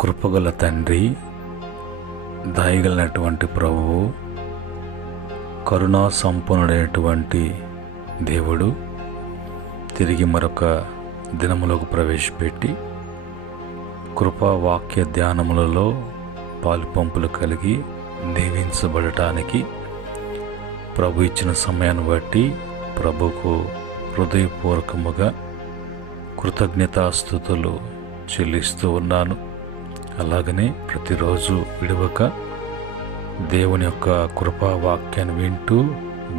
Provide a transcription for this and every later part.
కృపగల తండ్రి, దయగలిగినటువంటి ప్రభువు, కరుణా సంపన్నుడైనటువంటి దేవుడు తిరిగి మరొక దినములోకి ప్రవేశపెట్టి కృపా వాక్య ధ్యానములలో పాలుపంపులు కలిగి దీవించబడటానికి ప్రభు ఇచ్చిన సమయాన్ని బట్టి ప్రభుకు హృదయపూర్వకముగా కృతజ్ఞతాస్తుతులు చెల్లిస్తూ ఉన్నాను. అలాగనే ప్రతిరోజు విడవక దేవుని యొక్క కృపా వాక్యాన్ని వింటూ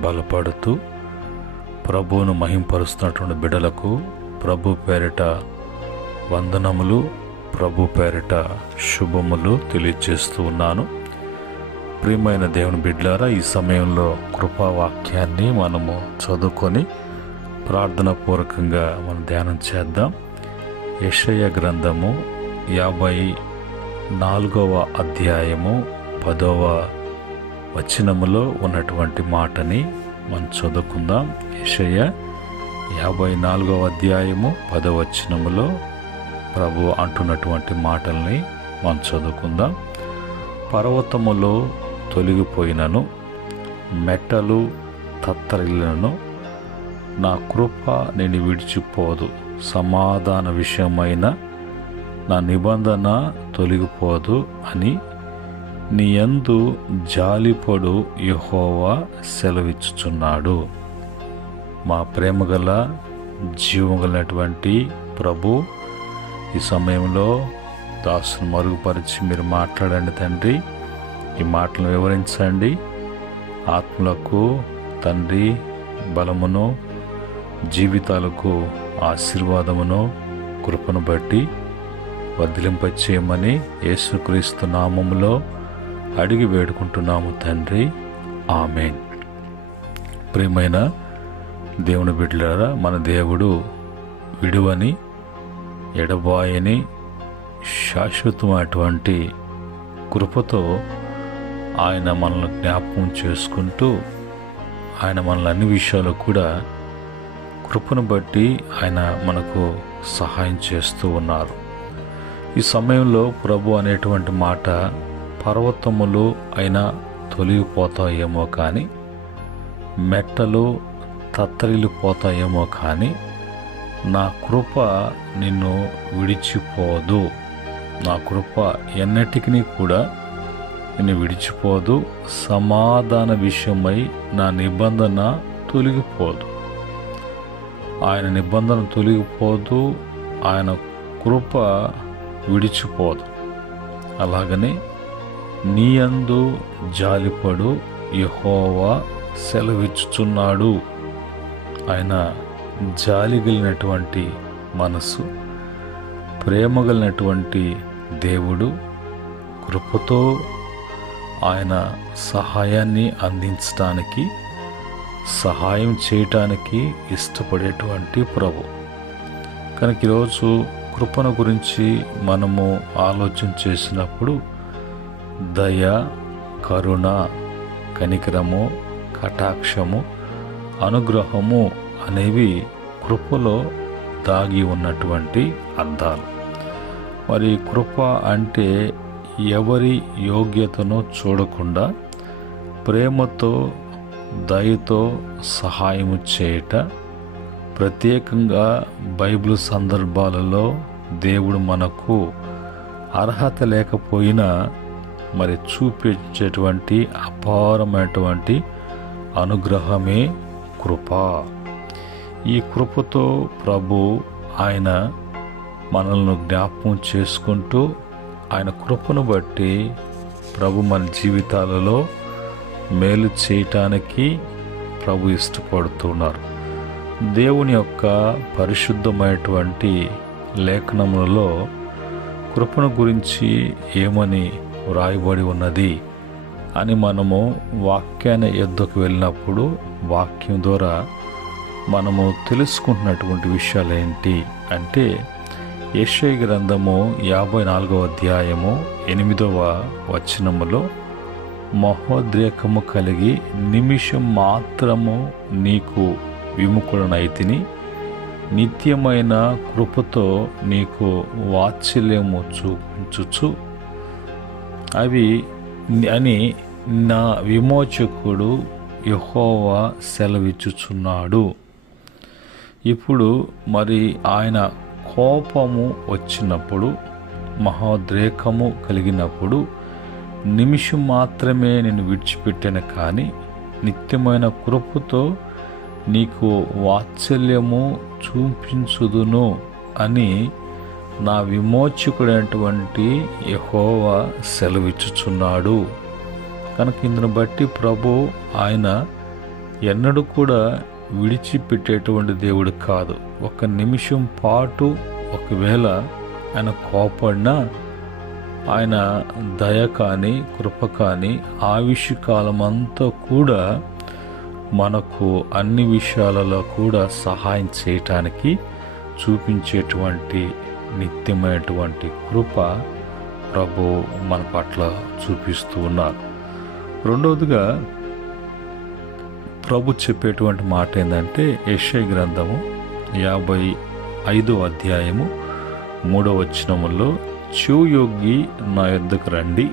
బలపడుతూ ప్రభువును మహింపరుస్తున్నటువంటి బిడ్డలకు ప్రభు పేరిట వందనములు, ప్రభు పేరిట శుభములు తెలియజేస్తూ ఉన్నాను. ప్రియమైన దేవుని బిడ్డలారా, ఈ సమయంలో కృపా వాక్యాన్ని మనము చదువుకొని ప్రార్థన పూర్వకంగా మనం ధ్యానం చేద్దాం. యెషయా గ్రంథము 54వ అధ్యాయము 10వ వచనములో ఉన్నటువంటి మాటని మనం చదువుకుందాం. యెషయా 54వ అధ్యాయము 10వ వచనములో ప్రభు అంటున్నటువంటి మాటల్ని మనం చదువుకుందాం. పర్వతములో తొలగిపోయినను, మెట్టలు తత్తరిల్లినను, నా కృప నేను విడిచిపోదు. సమాధాన విషయమైన నా నిబంధన తొలగిపోదు అని నీ యందు జాలిపడు యెహోవా సెలవిచ్చుచున్నాడు. మా ప్రేమగల జీవగలటువంటి ప్రభు, ఈ సమయంలో దాసును మరుగుపరిచి మీరు మాట్లాడండి తండ్రి. ఈ మాటలను వివరించండి. ఆత్మలకు తండ్రి బలమును, జీవితాలకు ఆశీర్వాదమును, కృపను బట్టి వర్ధిలింపచేయమని యేసుక్రీస్తు నామములో అడిగి వేడుకుంటున్నాము తండ్రి, ఆమేన్. ప్రియమైన దేవుని బిడ్డలారా, మన దేవుడు విడువని, ఎడబాయని, శాశ్వతమైనటువంటి కృపతో ఆయన మనల్ని జ్ఞాపకం చేసుకుంటూ ఆయన మనల్ని అన్ని విషయాలు కూడా కృపను బట్టి ఆయన మనకు సహాయం చేస్తూ ఉన్నారు. ఈ సమయంలో ప్రభు అనేటువంటి మాట, పర్వతములు అయినా తొలగిపోతాయేమో కానీ, మెట్టలు తత్తరిల్లిపోతాయేమో కానీ, నా కృప నిన్ను విడిచిపోదు. నా కృప ఎన్నటికీ కూడా నిన్ను విడిచిపోదు. సమాధాన విషయమై నా నిబంధన తొలగిపోదు. ఆయన నిబంధన తొలగిపోదు, ఆయన కృప విడిచిపోదు. అలాగనే నీ యందు జాలిపడు యెహోవా సెలవిచ్చుచున్నాడు. ఆయన జాలిగలిగినటువంటి మనసు, ప్రేమగలిగినటువంటి దేవుడు, కృపతో ఆయన సహాయాన్ని అందించడానికి, సహాయం చేయటానికి ఇష్టపడేటువంటి ప్రభు. కనుక ఈరోజు కృపను గురించి మనము ఆలోచన చేసినప్పుడు దయ, కరుణ, కనికరము, కటాక్షము, అనుగ్రహము అనేవి కృపలో దాగి ఉన్నటువంటి అర్థాలు. మరి కృప అంటే ఎవరి యోగ్యతను చూడకుండా ప్రేమతో, దయతో సహాయము చేయట. ప్రత్యేకంగా బైబిల్ సందర్భాలలో దేవుడు మనకు అర్హత లేకపోయినా మరి చూపించేటువంటి అపారమైనటువంటి అనుగ్రహమే కృప. ఈ కృపతో ప్రభు ఆయన మనల్ని జ్ఞాపకం చేసుకుంటూ, ఆయన కృపను బట్టి ప్రభు మన జీవితాలలో మేలు చేయటానికి ప్రభు ఇష్టపడుతున్నారు. దేవుని యొక్క పరిశుద్ధమైనటువంటి లేఖనములలో కృపను గురించి ఏమని వ్రాయబడి ఉన్నది అని మనము వాక్యాన్ని యొద్దకు వెళ్ళినప్పుడు వాక్యం ద్వారా మనము తెలుసుకుంటున్నటువంటి విషయాలు ఏంటి అంటే, యెషయా గ్రంథము 54వ అధ్యాయము 8వ వచనములో, మహోద్రేకము కలిగి నిమిషం మాత్రము నీకు విముఖుడనైతిని, నిత్యమైన కృపతో నీకు వాత్సల్యము చూపించుచు అవి అని నా విమోచకుడు యెహోవా సెలవిచ్చుచున్నాడు. ఇప్పుడు మరి ఆయన కోపము వచ్చినప్పుడు, మహోద్రేకము కలిగినప్పుడు నిమిషం మాత్రమే నేను విడిచిపెట్టాను, కానీ నిత్యమైన కృపతో నీకు వాత్సల్యము చూపించుదును అని నా విమోచకుడైనటువంటి యెహోవా సెలవిచ్చుచున్నాడు. కనుక ఇందును బట్టి ప్రభు ఆయన ఎన్నడూ కూడా విడిచిపెట్టేటువంటి దేవుడు కాదు. ఒక నిమిషం పాటు ఒకవేళ ఆయన కోపడినా ఆయన దయ కానీ కృప కానీ ఆయుష్కాలమంతా కూడా మనకు అన్ని విషయాలలో కూడా సహాయం చేయటానికి చూపించేటువంటి నిత్యమైనటువంటి కృప ప్రభు మన పట్ల చూపిస్తూ ఉన్నారు. రెండవదిగా ప్రభు చెప్పేటువంటి మాట ఏంటంటే యెషయా గ్రంథము 55వ అధ్యాయము 3వ వచనములో, చెవియొగ్గి నా యొద్దకు రండి,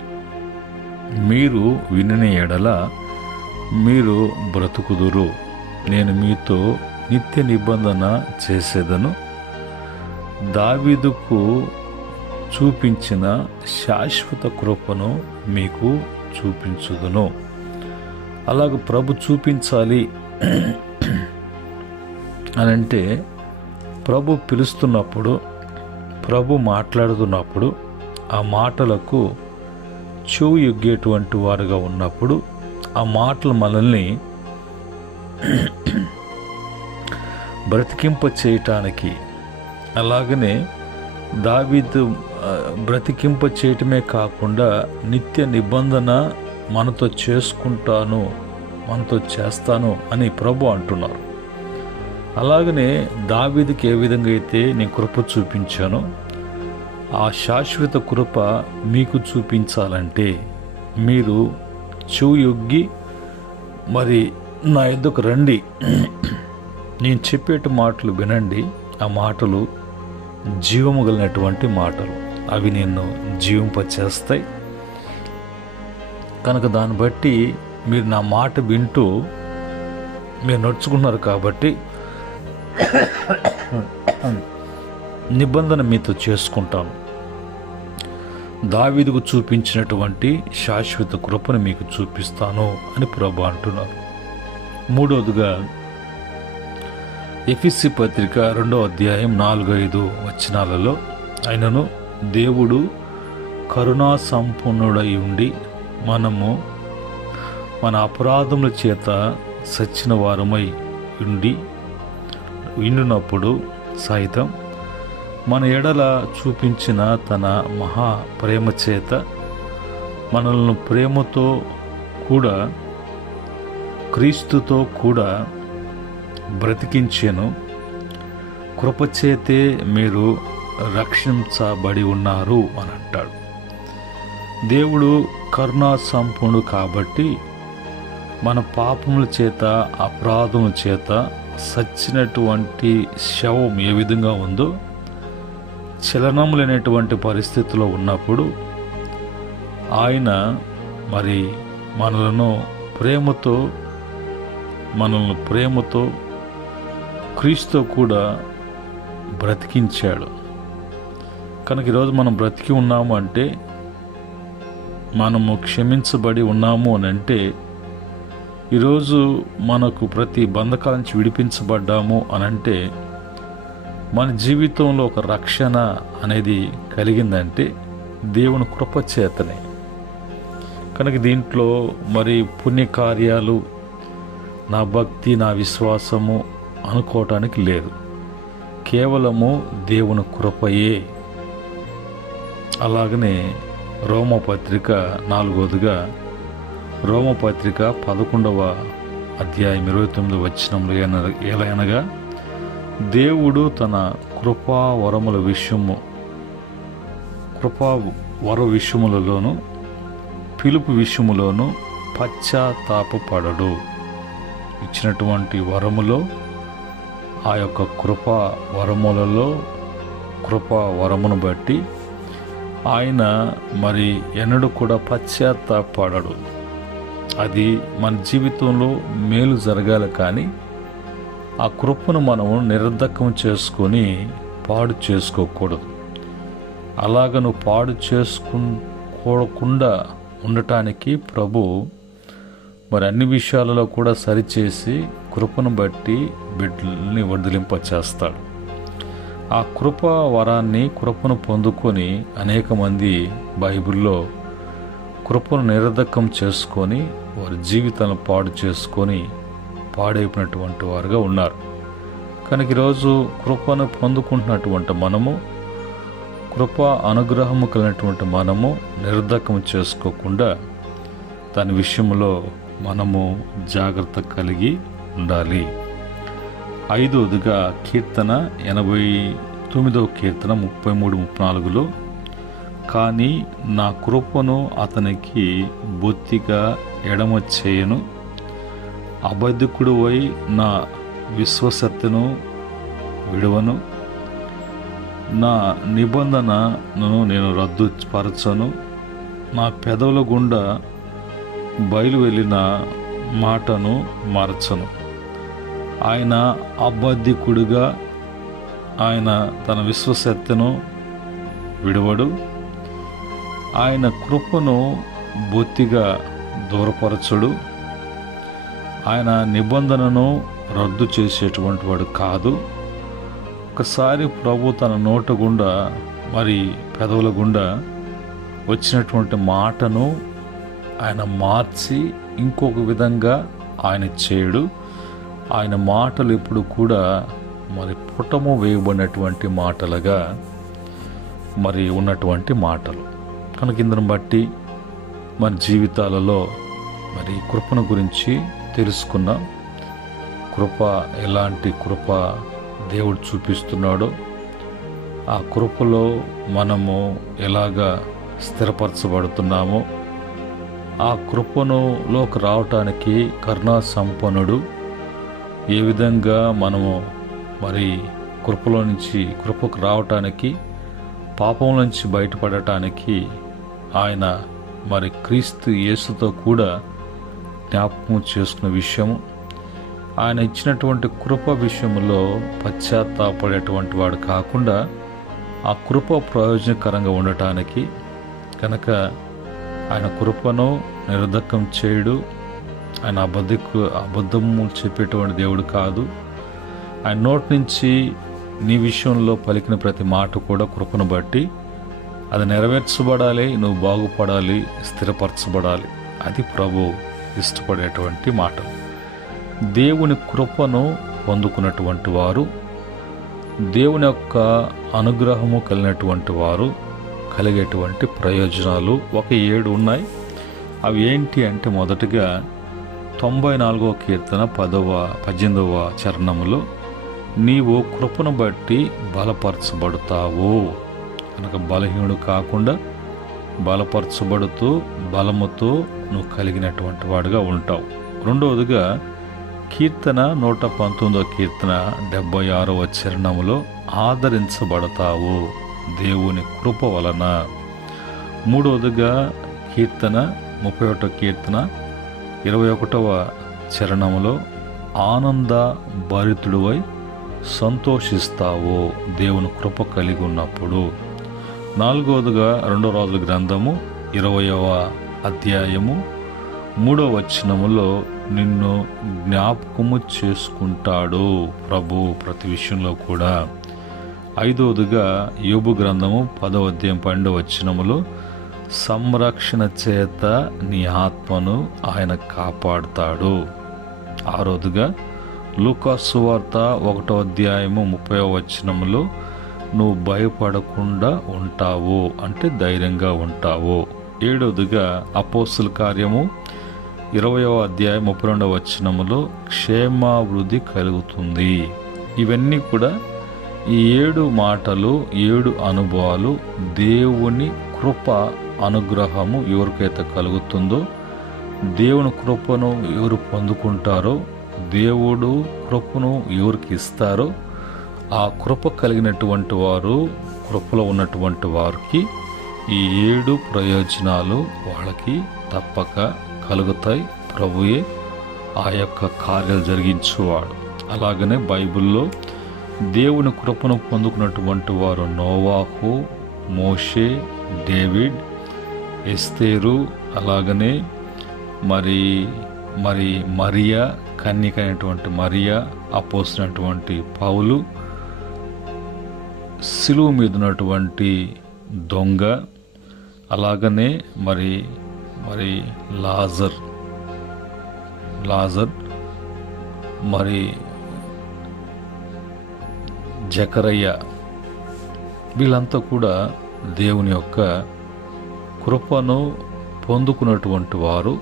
మీరు వినిన ఎడల మీరు బ్రతుకుదురు, నేను మీతో నిత్య నిబంధన చేసేదను, దావీదుకు చూపించిన శాశ్వత కృపను మీకు చూపించుదును. అలాగ ప్రభు చూపించాలి అనంటే ప్రభు పిలుస్తున్నప్పుడు, ప్రభు మాట్లాడుతున్నప్పుడు ఆ మాటలకు చెవి ఎగ్గేటువంటి వారుగా ఉన్నప్పుడు ఆ మాటలు మనల్ని బ్రతికింప చేయటానికి, అలాగనే దావీదు బ్రతికింప చేయటమే కాకుండా నిత్య నిబంధన మనతో చేసుకుంటాను, మనతో చేస్తాను అని ప్రభు అంటున్నారు. అలాగనే దావీదుకి ఏ విధంగా అయితే నేను కృప చూపించానో ఆ శాశ్వత కృప మీకు చూపించాలంటే మీరు చెవియొగ్గి మరి నా యొద్దకు రండి, నేను చెప్పేటి మాటలు వినండి. ఆ మాటలు జీవము కలిగినటువంటి మాటలు, అవి నిన్ను జీవింపచేస్తాయి. కనుక దాన్ని బట్టి మీరు నా మాట వింటూ మీరు నడుచుకున్నారు కాబట్టి నిబంధన మీతో చేసుకుంటాను, దావీదుకు చూపించినటువంటి శాశ్వత కృపను మీకు చూపిస్తాను అని ప్రభు అంటున్నారు. మూడవదిగా ఎఫెసీ పత్రిక 2వ అధ్యాయం 4-5 వచనాలలో, ఆయనను దేవుడు కరుణా సంపన్నుడై ఉండి మనము మన అపరాధముల చేత సచ్చిన వారమై ఉండినప్పుడు సైతం మన ఎడల చూపించిన తన మహా ప్రేమ చేత మనల్ని ప్రేమతో కూడా క్రీస్తుతో కూడా బ్రతికించెను, కృపచేతే మీరు రక్షించబడి ఉన్నారు అని అంటాడు. దేవుడు కరుణా సంపన్నుడు కాబట్టి మన పాపముల చేత అపరాధముల చేత సచ్చినటువంటి శవం ఏ విధంగా ఉందో, చలనం లేనటువంటి పరిస్థితిలో ఉన్నప్పుడు ఆయన మరి మనల్ని ప్రేమతో క్రీస్తు కూడా బ్రతికించాడు. కనుక ఈరోజు మనం బ్రతికి ఉన్నాము అంటే, మనము క్షమించబడి ఉన్నాము అని అంటే, ఈరోజు మనకు ప్రతి బంధకాల నుంచి విడిపించబడ్డాము అనంటే, మన జీవితంలో ఒక రక్షణ అనేది కలిగిందంటే దేవుని కృప చేతనే. కనుక దీంట్లో మరి పుణ్యకార్యాలు, నా భక్తి, నా విశ్వాసము అనుకోవటానికి లేదు, కేవలము దేవుని కృపయే. అలాగనే రోమపత్రిక 4వదిగా రోమపత్రిక 11వ అధ్యాయం 29వ వచనంలో ఎలాగనగా, దేవుడు తన కృపావర విషయములలోను పిలుపు విషయములోను పశ్చాత్తాపపడడు. ఇచ్చినటువంటి వరములో ఆ యొక్క కృపా వరములలో కృపా వరమును బట్టి ఆయన మరి ఎన్నడూ కూడా పశ్చాత్తాపడడు. అది మన జీవితంలో మేలు జరగాలి, కానీ ఆ కృపను మనము నిరర్ధకం చేసుకొని పాడు చేసుకోకూడదు. అలాగ నువ్వు పాడు చేసుకోకుండా ఉండటానికి ప్రభు మరి అన్ని విషయాలలో కూడా సరిచేసి కృపను బట్టి బిడ్డల్ని వదిలింపచేస్తాడు. ఆ కృప వరాన్ని, కృపను పొందుకొని అనేక మంది బైబిల్లో కృపను నిరర్ధకం చేసుకొని వారి జీవితాలను పాడు చేసుకొని పాడైపోయినటువంటి వారుగా ఉన్నారు. కనుక ఈరోజు కృపను పొందుకుంటున్నటువంటి మనము, కృప అనుగ్రహము కలిగినటువంటి మనము నిరర్ధకం చేసుకోకుండా దాని విషయంలో మనము జాగ్రత్త కలిగి ఉండాలి. 5వదిగా కీర్తన 89వ కీర్తన 33-34లో, కానీ నా కృపను అతనికి బొత్తిగా ఎడమ చేయను, అబద్ధికుడువై నా విశ్వసత్యను విడువను, నా నిబంధనను నేను రద్దుపరచను, నా పెదవుల గుండా బయలు వెళ్ళిన మాటను మార్చను. ఆయన అబద్ధికుడుగా ఆయన తన విశ్వసత్యను విడువడు, ఆయన కృపను బొత్తిగా దూరపరచడు, ఆయన నిబంధనను రద్దు చేసేటువంటి వాడు కాదు. ఒకసారి ప్రభు తన నోట గుండా మరి పెదవుల గుండా వచ్చినటువంటి మాటను ఆయన మార్చి ఇంకొక విధంగా ఆయన చేయడు. ఆయన మాటలు ఇప్పుడు కూడా మరి పుటము వేయబడినటువంటి మాటలుగా మరి ఉన్నటువంటి మాటలు. కనుక ఇందును బట్టి మన జీవితాలలో మరి కృపను గురించి తెలుసుకున్నాం. కృప ఎలాంటి కృప దేవుడు చూపిస్తున్నాడో, ఆ కృపలో మనము ఎలాగా స్థిరపరచబడుతున్నామో, ఆ కృపనులోకి రావటానికి కరుణా సంపన్నుడు ఏ విధంగా మనము మరి కృపలో నుంచి కృపకు రావటానికి, పాపం నుంచి బయటపడటానికి ఆయన మరి క్రీస్తు యేసుతో కూడా జ్ఞాపకం చేసుకున్న విషయము, ఆయన ఇచ్చినటువంటి కృప విషయంలో పశ్చాత్తాపడేటువంటి వాడు కాకుండా ఆ కృప ప్రయోజనకరంగా ఉండటానికి, కనుక ఆయన కృపను నిరర్ధకం చేయడు. ఆయన అబద్ధము చెప్పేటువంటి దేవుడు కాదు. ఆయన నోటి నుంచి నీ విషయంలో పలికిన ప్రతి మాట కూడా కృపను బట్టి అది నెరవేర్చబడాలి, నువ్వు బాగుపడాలి, స్థిరపరచబడాలి. అది ప్రభు ఇష్టపడేటువంటి మాటలు. దేవుని కృపను పొందుకున్నటువంటి వారు, దేవుని యొక్క అనుగ్రహము కలిగినటువంటి వారు కలిగేటువంటి ప్రయోజనాలు 7 ఉన్నాయి. అవి ఏంటి అంటే, మొదటిగా 94వ కీర్తన 18వ చరణములో, నీవు కృపను బట్టి బలపరచబడతావు. కనుక బలహీనుడు కాకుండా బలపరచబడుతూ బలముతో నువ్వు కలిగినటువంటి వాడుగా ఉంటావు. రెండవదిగా కీర్తన 119వ కీర్తన 76వ చరణములో, ఆదరించబడతావు దేవుని కృప వలన. మూడవదిగా కీర్తన 31వ కీర్తన 21వ చరణములో, ఆనంద భరితుడివై సంతోషిస్తావు దేవుని కృప కలిగి ఉన్నప్పుడు. నాలుగవదిగా 2వ రాజుల గ్రంథము 20వ అధ్యాయము 3వ వచనములో, నిన్ను జ్ఞాపకము చేసుకుంటాడు ప్రభు ప్రతి విషయంలో కూడా. 5వదిగా యోబు గ్రంథము 10వ అధ్యాయం 12వ వచనములో, సంరక్షణ చేత నీ ఆత్మను ఆయన కాపాడుతాడు. 6వదిగా లూకా సువార్త 1వ అధ్యాయము 30వ వచనములో, నువ్వు భయపడకుండా ఉంటావు అంటే ధైర్యంగా ఉంటావు. 7వదిగా అపోస్తుల కార్యము 20వ అధ్యాయం 32వ వచనములో, క్షేమాభివృద్ధి కలుగుతుంది. ఇవన్నీ కూడా ఈ 7 మాటలు, 7 అనుభవాలు దేవుని కృప అనుగ్రహము ఎవరికైతే కలుగుతుందో, దేవుని కృపను ఎవరు పొందుకుంటారో దేవుడు కృపను ఎవరికి ఇస్తారో ఆ కృప కలిగినటువంటి వారు, కృపలో ఉన్నటువంటి వారికి ఈ 7 ప్రయోజనాలు వాళ్ళకి తప్పక కలుగుతాయి. ప్రభువే ఆ యొక్క కార్యాలు జరిగించువాడు. అలాగనే బైబిల్లో దేవుని కృపను పొందుకున్నటువంటి వారు నోవాహు, మోషే, డేవిడ్, ఎస్తేరు, అలాగనే మరి మరియా, కన్యక అయినటువంటి మరియా, అపోస్తలుడైనటువంటి పౌలు, సిలువ మీద ఉన్నటువంటి దొంగ, అలాగనే మరి లాజర్, మరి జకరయ్య, వీళ్ళంతా కూడా దేవుని యొక్క కృపను పొందుకున్నటువంటి వారు.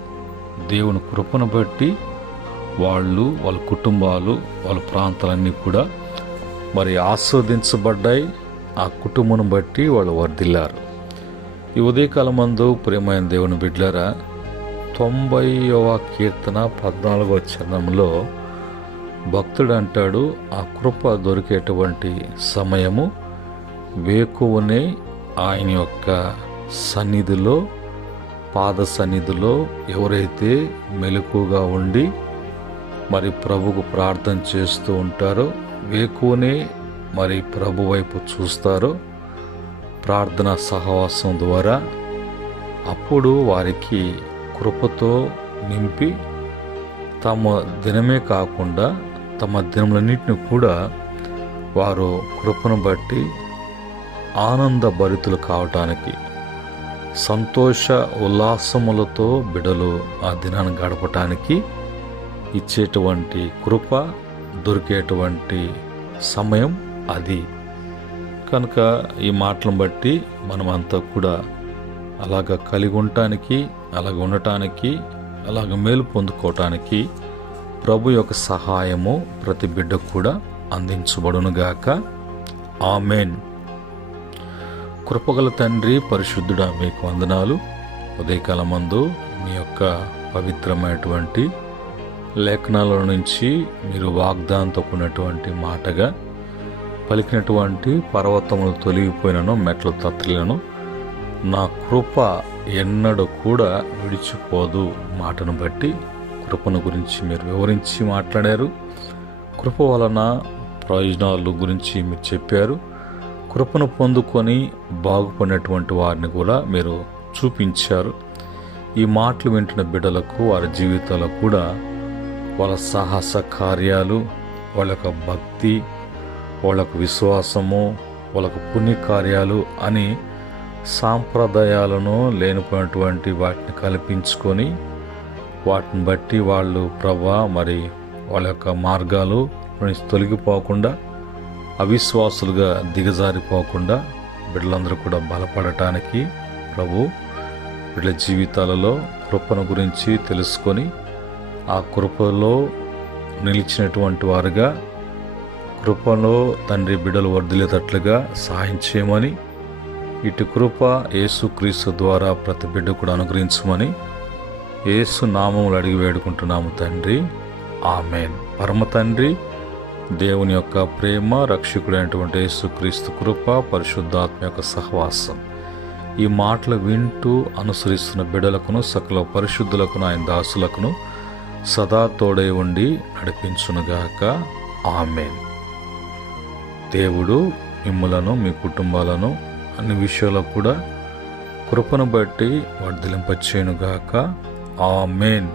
దేవుని కృపను బట్టి వాళ్ళ కుటుంబాలు, వాళ్ళ ప్రాంతాలన్నీ కూడా మరి ఆస్వాదించబడ్డాయి. ఆ కుటుంబం బట్టి వాళ్ళు వర్ధిల్లారు. ఈ ఉదయకాలం మందు ప్రియమైన దేవుని బిడ్డలారా, 90వ కీర్తన 14వ చరణంలో భక్తుడు అంటాడు, ఆ కృప దొరికేటువంటి సమయము వేకువనే ఆయన యొక్క సన్నిధిలో, పాద సన్నిధిలో ఎవరైతే మెలకుగా ఉండి మరి ప్రభుకు ప్రార్థన చేస్తూ ఉంటారో, వేకువనే మరి ప్రభు వైపు చూస్తారో ప్రార్థనా సహవాసం ద్వారా, అప్పుడు వారికి కృపతో నింపి తమ దినమే కాకుండా తమ దినములన్నింటిని కూడా వారు కృపను బట్టి ఆనందభరితులు కావటానికి, సంతోష ఉల్లాసములతో బిడలు ఆ దినాన్ని గడపటానికి ఇచ్చేటువంటి కృప, దొరికేటువంటి సమయం అది. కనుక ఈ మాటలను బట్టి మనమంతా కూడా అలాగ కలిగి ఉండటానికి, అలాగ ఉండటానికి, అలాగ మేలు పొందుకోవటానికి ప్రభు యొక్క సహాయము ప్రతి బిడ్డకు కూడా అందించబడునుగాక. ఆమెన్. కృపగల తండ్రి, పరిశుద్ధుడా, మీకు వందనాలు. ఉదయకాలమందు మీ యొక్క పవిత్రమైనటువంటి లేఖనాల నుంచి మీరు వాగ్దానంతో కూడినటువంటి మాటగా పలికినటువంటి పర్వతములు తొలగిపోయినను, మెట్లు తత్తలను, నా కృప ఎన్నడూ కూడా విడిచిపోదు మాటను బట్టి కృపను గురించి మీరు వివరించి మాట్లాడారు. కృప వలన ప్రయోజనాల గురించి మీరు చెప్పారు. కృపను పొందుకొని బాగుపడినటువంటి వారిని కూడా మీరు చూపించారు. ఈ మాటలు వింటున్న బిడ్డలకు, వారి జీవితాలకు కూడా వాళ్ళ సాహస కార్యాలు, వాళ్ళ యొక్క భక్తి, వాళ్ళ యొక్క విశ్వాసము, వాళ్ళ యొక్క పుణ్యకార్యాలు అని సాంప్రదాయాలను లేనిపోయినటువంటి వాటిని కల్పించుకొని వాటిని బట్టి వాళ్ళు ప్రభా మరి వాళ్ళ యొక్క మార్గాలు నుంచి తొలగిపోకుండా, అవిశ్వాసులుగా దిగజారిపోకుండా బిడ్డలందరూ కూడా బలపడటానికి ప్రభు బిడ్డల జీవితాలలో కృపను గురించి తెలుసుకొని ఆ కృపలో నిలిచినటువంటి వారుగా, కృపలో తండ్రి బిడ్డలు వర్ధిల్లేటట్లుగా సహాయం చేయమని, ఇటు కృప యేసుక్రీస్తు ద్వారా ప్రతి బిడ్డ కూడా అనుగ్రహించమని యేసు నామములు అడిగి వేడుకుంటున్నాము తండ్రి. ఆమెన్. పరమ తండ్రి దేవుని యొక్క ప్రేమ, రక్షకుడైనటువంటి యేసుక్రీస్తు కృప, పరిశుద్ధాత్మ యొక్క సహవాసం ఈ మాటలు వింటూ అనుసరిస్తున్న బిడ్డలకును, సకల పరిశుద్ధులకును, ఆయన దాసులకును సదా తోడై ఉండి నడిపించునుగాక. ఆమెన్. దేవుడు మిమ్ములను, మీ కుటుంబాలను అన్ని విషయాల్లో కూడా కృపను బట్టి వర్ధిలింపచేయునుగాక. ఆమెన్.